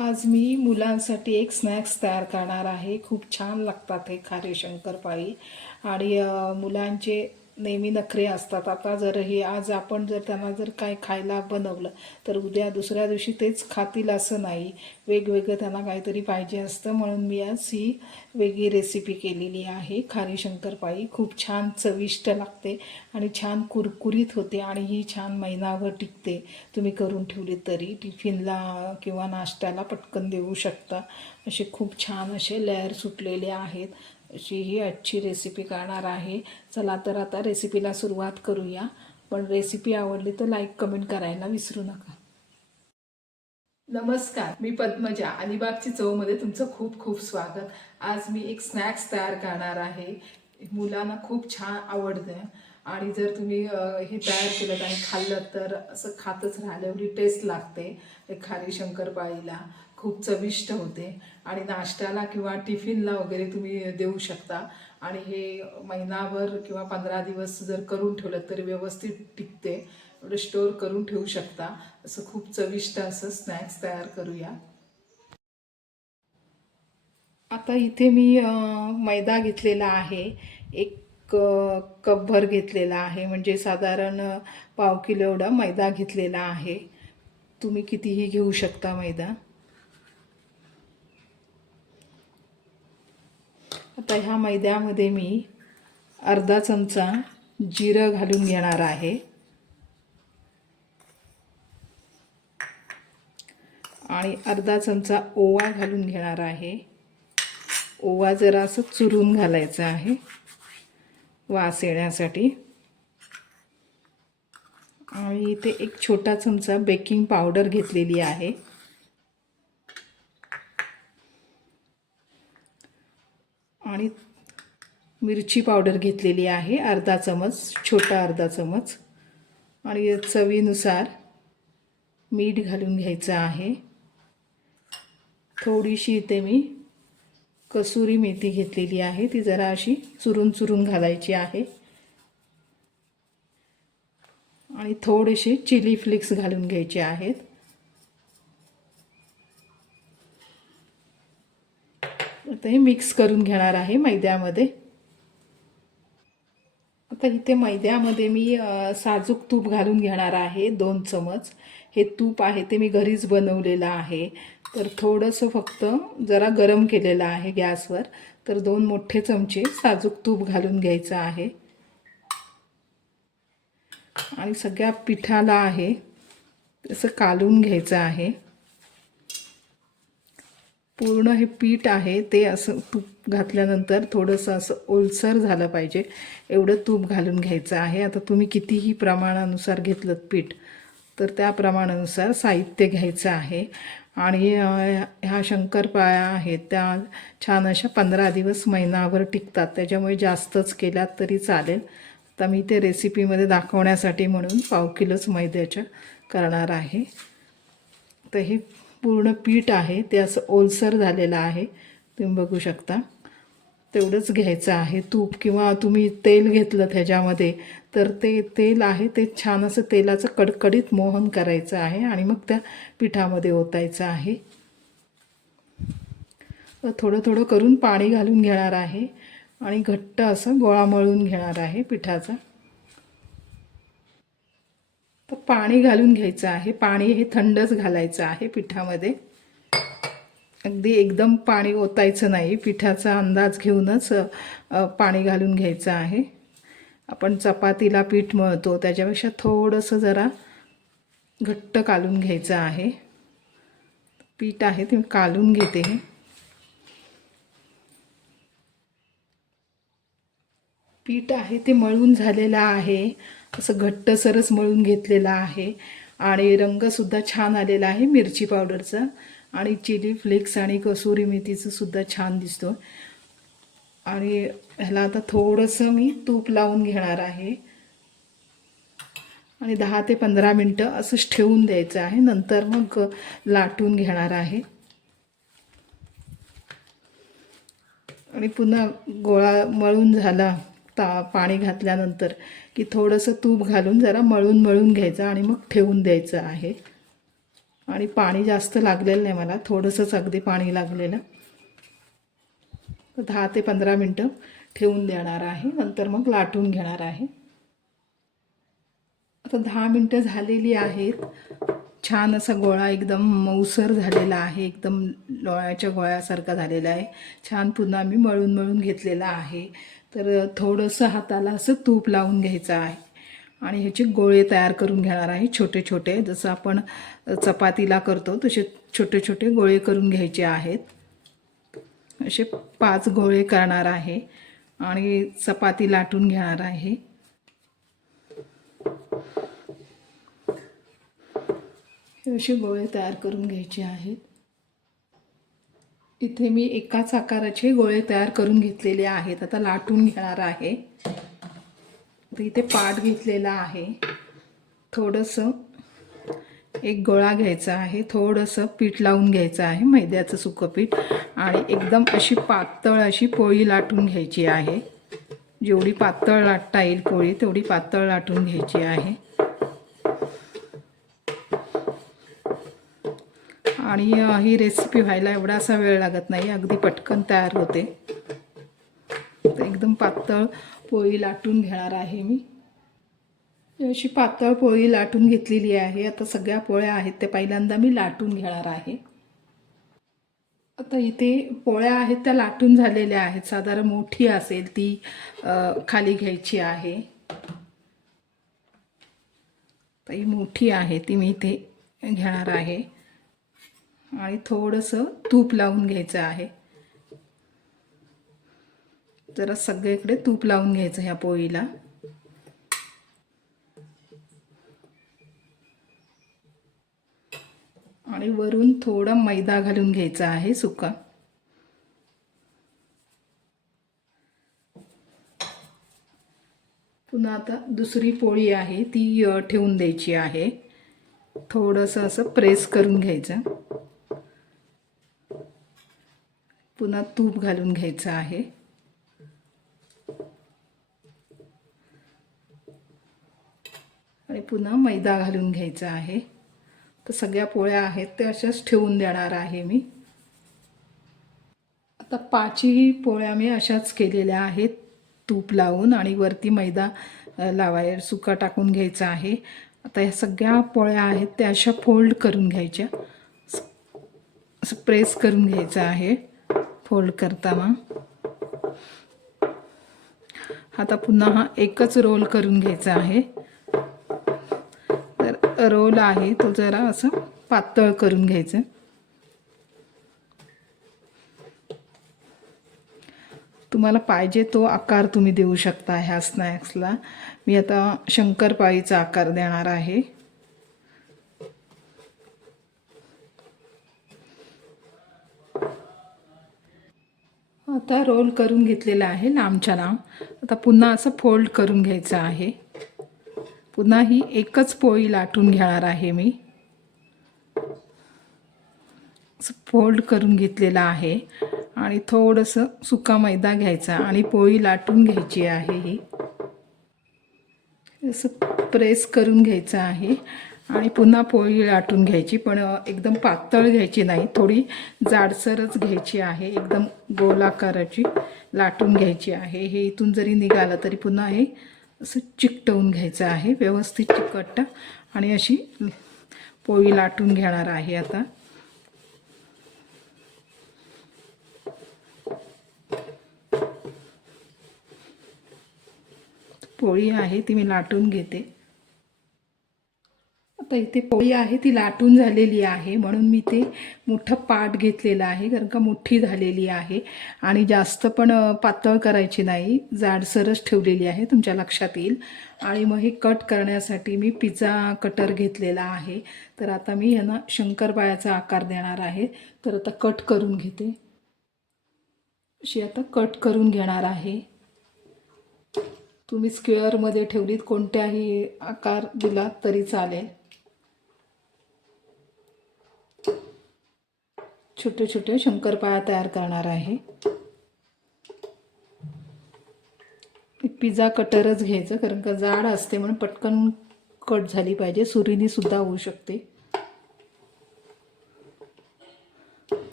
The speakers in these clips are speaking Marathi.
आज मी मुलांसाठी एक स्नॅक्स तयार करणार आहे. खूप छान लागतात हे खारे शंकरपाळी. आणि मुलांचे नेहमी नखरे असतात. आता जर हे आज आपण जर त्यांना जर काय खायला बनवलं तर उद्या दुसऱ्या दिवशी तेच खातील असं नाही. वेगवेगळं त्यांना काहीतरी पाहिजे असतं. म्हणून मी आज ही वेगळी रेसिपी केलेली आहे. खारी शंकरपाळी. खूप छान चविष्ट लागते आणि छान कुरकुरीत होते आणि ही छान महिनाभर टिकते. तुम्ही करून ठेवली तरी टिफिनला किंवा नाश्त्याला पटकन देऊ शकता. असे खूप छान असे लेअर सुटलेले आहेत. अशी ही आजची रेसिपी करणार आहे. चला तर आता रेसिपीला सुरुवात करूया. पण रेसिपी आवडली तर लाईक कमेंट करायला विसरू नका. नमस्कार मी पद्मजा. अलिबागची चवमध्ये तुमचं खूप खूप स्वागत. आज मी एक स्नॅक्स तयार करणार आहे. मुलांना खूप छान आवडतं. आणि जर तुम्ही हे तयार केलं आणि खाल्लं तर असं खातच राहिलं एवढी टेस्ट लागते खारी शंकरपाळीला. खूप चविष्ट होते. आणि नाश्त्याला किंवा टिफिनला वगैरे तुम्ही देऊ शकता. आणि हे महिनाभर किंवा पंधरा दिवस जर करून ठेवलं तर व्यवस्थित टिकते. एवढं स्टोअर करून ठेवू शकता. असं खूप चविष्ट असं स्नॅक्स तयार करूया. आता इथे मी मैदा घेतलेला आहे. एक कपभर घेतलेला आहे. म्हणजे साधारण पाव किलो एवढा मैदा घेतलेला आहे. तुम्ही कितीही घेऊ शकता मैदा. आता ह्या मैद्यामध्ये मी अर्धा चमचा जिरं घालून घेणार आहे. आणि अर्धा चमचा ओवा घालून घेणार आहे. ओवा जरा असं चुरून घालायचा आहे. वास येण्यासाठी. आणि इथे एक छोटा चमचा बेकिंग पावडर घेतलेली आहे. आणि मिरची पावडर घेतलेली आहे अर्धा चमच छोटा अर्धा चमच. आणि चवीनुसार मीठ घालून घ्यायचं आहे. थोडीशी इथे मी कसुरी मेथी घेतलेली आहे ती जरा अशी चुरून चुरून घालायची आहे. आणि थोडेसे चिली फ्लेक्स घालून घ्यायचे आहेत. आता हे मिक्स करून घेणार आहे मैद्यामध्ये. आता इथे मैद्यामध्ये मी साजूक तूप घालून घेणार आहे दोन चमच. हे तूप आहे ते मी घरीच बनवलेलं आहे. तर थोडंसं फक्त जरा गरम केलेलं आहे गॅसवर. तर दोन मोठे चमचे साजूक तूप घालून घ्यायचं आहे. आणि सगळ्या पिठाला आहे असं कालून घ्यायचं आहे. पूर्ण हे पीठ आहे ते असं तूप घातल्यानंतर थोडंसं असं ओलसर झालं पाहिजे. एवढं तूप घालून घ्यायचं आहे. आता तुम्ही कितीही प्रमाणानुसार घेतलं पीठ तर त्या प्रमाणानुसार साहित्य घ्यायचं आहे. आणि ह्या शंकरपाळ्या आहेत त्या छान अशा पंधरा दिवस महिनाभर टिकतात. त्याच्यामुळे जास्तच केल्यात तरी चालेल. तर मी ते रेसिपीमध्ये दाखवण्यासाठी म्हणून पाव किलोच मैद्याच्या करणार आहे. तर हे पूर्ण पीठ आहे ते असं ओलसर झालेलं आहे. तुम्ही बघू शकता. तेवढंच घ्यायचं आहे. तूप किंवा तुम्ही तेल घेतलं त्याच्यामध्ये तर ते तेल आहे ते छान असं तेलाचं कडकडीत मोहन करायचं आहे आणि मग त्या पिठामध्ये ओतायचं आहे. तर थोडं थोडं करून पाणी घालून घेणार आहे आणि घट्ट असं गोळा मळून घेणार आहे पिठाचा. तर पाणी घालून घ्यायचं आहे. पाणी हे थंडच घालायचं आहे पिठामध्ये. अगदी एकदम पाणी ओतायचं नाही. पिठाचा अंदाज घेऊनच पाणी घालून घ्यायचं आहे. आपण चपातीला पीठ मळतो. त्याच्यापेक्षा थोडंसं जरा घट्ट कालून घ्यायचं आहे. पीठ आहे ते कालून घेते. हे पीठ आहे ते मळून झालेलं आहे. असं घट्टसरच मळून घेतलेलं आहे. आणि रंगसुद्धा छान आलेला आहे मिरची पावडरचा. आणि चिली फ्लेक्स आणि कसुरी मेथीचं सुद्धा छान दिसतो आणि ह्याला आता थोडंसं मी तूप लावून घेणार आहे. आणि दहा ते पंधरा मिनटं असंच ठेवून द्यायचं आहे. नंतर मग लाटून घेणार आहे. आणि पुन्हा गोळा मळून झाला. ता पाणी घातल्यानंतर की थोडंसं तूप घालून जरा मळून मळून घ्यायचं आणि मग ठेवून द्यायचं आहे. आणि पाणी जास्त लागलेलं नाही मला थोडंसंच अगदी पाणी लागलेलं. तर दहा ते पंधरा मिनटं ठेवून देणार आहे नंतर मग लाटून घेणार आहे. आता दहा मिनटं झालेली आहेत. छान असा गोळा एकदम मऊसर झालेला आहे एकदम लोळ्याच्या गोळ्यासारखा झालेला आहे. छान पुन्हा मी मळून मळून घेतलेला आहे. तर थोडंसं हाताला असं तूप लावून घ्यायचं आहे. आणि ह्याचे गोळे तयार करून घेणार आहे छोटे छोटे. जसं आपण चपातीला करतो तसे छोटे छोटे गोळे करून घ्यायचे आहेत. असे पाच गोळे करणार आहे. आणि चपाती लाटून घेणार आहे. असे गोळे तयार करून घ्यायचे आहेत. इथे मी एकाच आकाराचे गोळे तयार करून घेतलेले आहेत. आता लाटून घेणार आहे. तर इथे पाट घेतलेला आहे. थोडंसं एक गोळा घ्यायचा आहे. थोडंसं पीठ लावून घ्यायचं आहे. मैद्याचं सुकं पीठ. आणि एकदम अशी पातळ अशी पोळी लाटून घ्यायची आहे. जेवढी पातळ लाटता येईल पोळी तेवढी पातळ लाटून घ्यायची आहे. आणि ही रेसिपी व्हायला एवढा असा वेळ लागत नाही. अगदी पटकन तयार होते. तर एकदम पातळ पोळी लाटून घेणार आहे मी. अशी पातळ पोळी लाटून घेतलेली आहे. आता सगळ्या पोळ्या आहेत त्या पहिल्यांदा मी लाटून घेणार आहे. आता इथे पोळ्या आहेत त्या लाटून झालेल्या आहेत. साधारण मोठी असेल ती खाली घ्यायची आहे. तर ही मोठी आहे ती मी इथे घेणार आहे. आणि थोडंसं तूप लावून घ्यायचं आहे. जरा सगळीकडे तूप लावून घ्यायचं ह्या पोळीला. आणि वरून थोडा मैदा घालून घ्यायचा आहे सुका. पुन्हा आता दुसरी पोळी आहे ती ठेवून द्यायची आहे. थोडंसं असं प्रेस करून घ्यायचं. पुन्हा तूप घालून घ्यायचं आहे. आणि पुन्हा मैदा घालून घ्यायचा आहे. तर सगळ्या पोळ्या आहेत ते अशाच ठेवून देणार आहे मी. आता पाचही पोळ्या मी अशाच केलेल्या आहेत. तूप लावून आणि वरती मैदा लावाय सुका टाकून घ्यायचा आहे. आता ह्या सगळ्या पोळ्या आहेत त्या अशा फोल्ड करून घ्यायच्या. असं प्रेस करून घ्यायचं आहे. फोल्ड करताना. आता पुन्हा हा एकच रोल करून घ्यायचा आहे. तर रोल आहे तो जरा असं पातळ करून घ्यायचं. तुम्हाला पाहिजे तो आकार तुम्ही देऊ शकता ह्या स्नॅक्सला मी आता शंकरपाळीचा आकार देणार आहे. आता रोल करून घेतलेला आहे लांबच्या लांब. आता पुन्हा असं फोल्ड करून घ्यायचं आहे. पुन्हा ही एकच पोळी लाटून घेणार आहे मी. असं फोल्ड करून घेतलेला आहे. आणि थोडंसं सुका मैदा घ्यायचा आणि पोळी लाटून घ्यायची आहे ही. असं प्रेस करून घ्यायचं आहे. आणि पुन्हा पोळी लाटून घ्यायची पण एकदम पातळ घ्यायची नाही. थोडी जाडसरच घ्यायची आहे एकदम गोलाकाराची लाटून घ्यायची आहे. हे इथून जरी निघालं तरी पुन्हा हे असं चिकटवून घ्यायचं आहे व्यवस्थित चिकट आणि अशी पोळी लाटून घेणार आहे आता. पोळी आहे ती मी लाटून घेते. तर इथे पोळी आहे ती लाटून झालेली आहे. म्हणून मी ते मोठं पाट घेतलेलं आहे कारण का मोठी झालेली आहे. आणि जास्त पण पातळ करायची नाही जाडसरच ठेवलेली आहे तुमच्या लक्षात येईल. आणि मग हे कट करण्यासाठी मी पिझ्झा कटर घेतलेला आहे. तर आता मी ह्यांना शंकरपाळ्याचा आकार देणार आहे. तर आता कट करून घेते. अशी आता कट करून घेणार आहे. तुम्ही स्क्वेअरमध्ये ठेवलीत कोणत्याही आकार दिला तरी चालेल. छोटे छोटे शंकरपाळा तयार करणार आहे. पिझ्झा कटरच घ्यायचं कारण का जाड असते म्हणून पटकन कट झाली पाहिजे. सुरीनी सुद्धा होऊ शकते.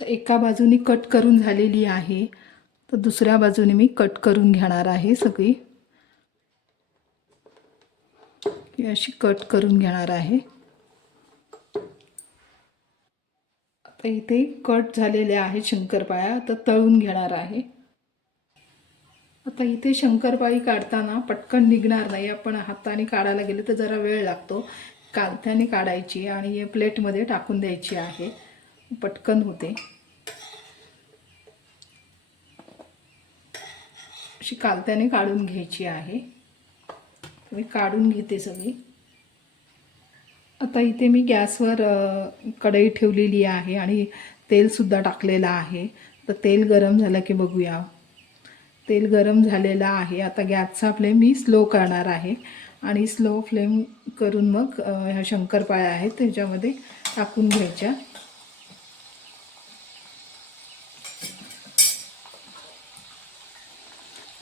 एका बाजूनी कट करून झालेली आहे. तर दुसऱ्या बाजूने मी कट करून घेणार आहे सगळी. अशी कट करून घेणार आहे. तर इथे कट झालेले आहेत शंकरपाया तर तळून घेणार आहे. आता इथे शंकरपाळी काढताना पटकन निघणार नाही आपण हाताने काढायला गेले तर जरा वेळ लागतो. कालथ्याने काढायची आणि हे प्लेटमध्ये टाकून द्यायची आहे. पटकन होते. अशी कालत्याने काढून घ्यायची आहे. मी काढून घेते सगळी. आता इथे मी गॅसवर कढई ठेवलेली आहे आणि तेलसुद्धा टाकलेलं आहे. तर तेल गरम झालं की बघूया. तेल गरम झालेलं आहे. आता गॅसचा फ्लेम मी स्लो करणार आहे. आणि स्लो फ्लेम करून मग ह्या शंकरपाळ्या आहेत त्याच्यामध्ये टाकून घ्यायच्या.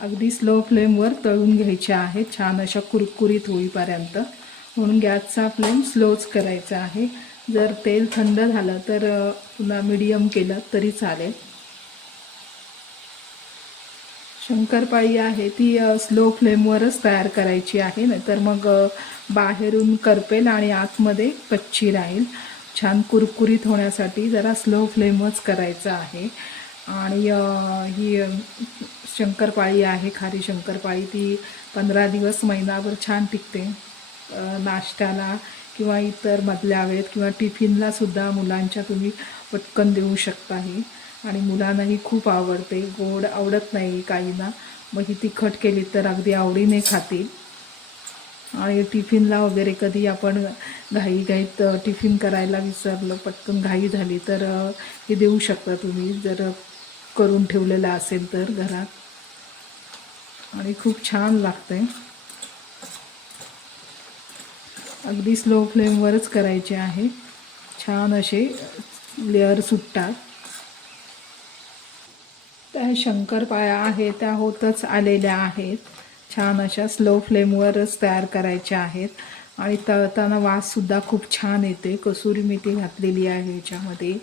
अगदी स्लो फ्लेमवर तळून घ्यायच्या आहेत. छान अशा कुरकुरीत होईपर्यंत. म्हणून गॅसचा फ्लेम स्लोच करायचा आहे. जर तेल थंड झालं तर पुन्हा मिडियम केलं तरी चालेल. शंकरपाळी आहे ती स्लो फ्लेमवरच तयार करायची आहे. नाहीतर मग बाहेरून करपेल आणि आतमध्ये कच्ची राहील. छान कुरकुरीत होण्यासाठी जरा स्लो फ्लेमच करायचं आहे. आणि ही शंकरपाळी आहे खारी शंकरपाळी. ती पंधरा दिवस महिनाभर छान टिकते. नाश्त्याला किंवा इतर मधल्या वेळेत किंवा टिफिनलासुद्धा मुलांच्या तुम्ही पटकन देऊ शकता ही आणि मुलांनाही खूप आवडते. गोड आवडत नाही काहींना. मग ही तिखट केली तर अगदी आवडीने खातील आणि टिफिनला वगैरे कधी आपण घाईघाईत घाईत टिफिन करायला विसरलं पटकन घाई झाली तर हे देऊ शकता तुम्ही. जर करून ठेवलेलं असेल तर घरात. आणि खूप छान लागते अगदी स्लो फ्लेमवरच करायचे आहे. छान असे लेअर सुटतात. त्या शंकरपाळ्या आहे त्या होतच आलेल्या आहेत. छान अशा स्लो फ्लेमवरच तयार करायच्या आहेत. आणि तळताना वाससुद्धा खूप छान येते. कसुरी मेथी घातलेली आहे याच्यामध्ये.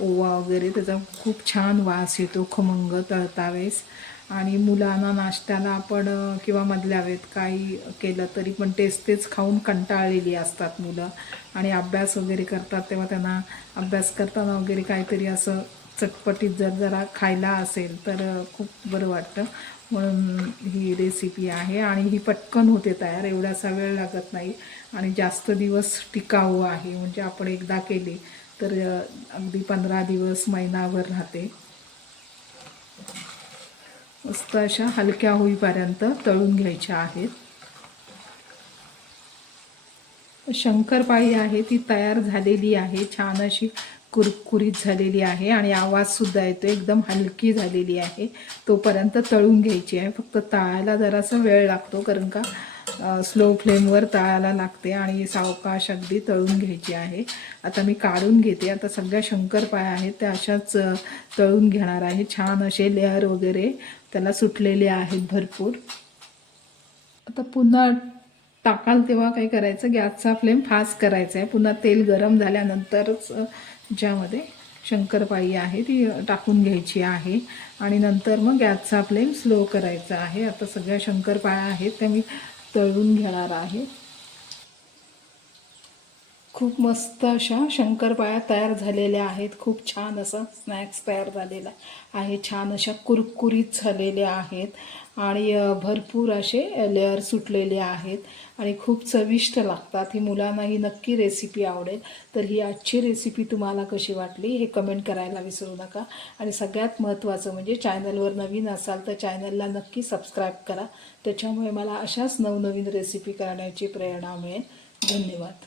ओवा वगैरे त्याचा खूप छान वास येतो खमंग तळतावेस आणि मुलांना नाश्त्याला आपण किंवा मधल्या वेळेत काही केलं तरी पण तेच तेच खाऊन कंटाळलेली असतात मुलं. आणि अभ्यास वगैरे करतात तेव्हा त्यांना अभ्यास करताना वगैरे काहीतरी असं चटपटीत जर जरा खायला असेल तर खूप बरं वाटतं. म्हणून ही रेसिपी आहे आणि ही पटकन होते तयार एवढासा वेळ लागत नाही. आणि जास्त दिवस टिकाऊ आहे. म्हणजे आपण एकदा केली तर अगदी पंधरा दिवस महिनाभर राहते. मस्त अशा हलक्या होईपर्यंत तळून घ्यायच्या आहेत. शंकरपाळी आहे ती तयार झालेली आहे छान अशी कुरकुरीत झालेली आहे आणि आवाजसुद्धा येतो एकदम हलकी झालेली आहे. तोपर्यंत तळून घ्यायची आहे. फक्त तळायला जरासा वेळ लागतो कारण का स्लो फ्लेमवर तळायला लागते आणि सावकाश अगदी तळून घ्यायची आहे. आता मी काढून घेते. आता सगळ्या शंकरपाळ्या आहेत त्या अशाच तळून घेणार आहे. छान असे लेअर वगैरे त्याला सुटलेले आहेत भरपूर. आता पुन्हा टाकाल तेव्हा काय करायचं? गॅसचा फ्लेम फास्ट करायचा आहे. पुन्हा तेल गरम झाल्यानंतरच ज्यामध्ये शंकरपाळी आहे ती टाकून घ्यायची आहे. आणि नंतर मग गॅसचा फ्लेम स्लो करायचा आहे. आता सगळ्या शंकरपाळ्या आहेत त्या मी तळून घेणार आहे. खूप मस्त अशा शंकरपाळ्या तयार झालेल्या आहेत. खूप छान असा स्नॅक्स तयार झालेला आहे. छान अशा कुरकुरीत झालेल्या आहेत. आणि भरपूर असे लेअर सुटलेले आहेत. आणि खूप चविष्ट लागतात. ही मुलांना ही नक्की रेसिपी आवडेल. तर ही आजची रेसिपी तुम्हाला कशी वाटली हे कमेंट करायला विसरू नका. आणि सगळ्यात महत्त्वाचं म्हणजे चॅनलवर नवीन असाल तर चॅनलला नक्की सबस्क्राईब करा. त्याच्यामुळे मला अशाच नवनवीन रेसिपी करण्याची प्रेरणा मिळेल. धन्यवाद.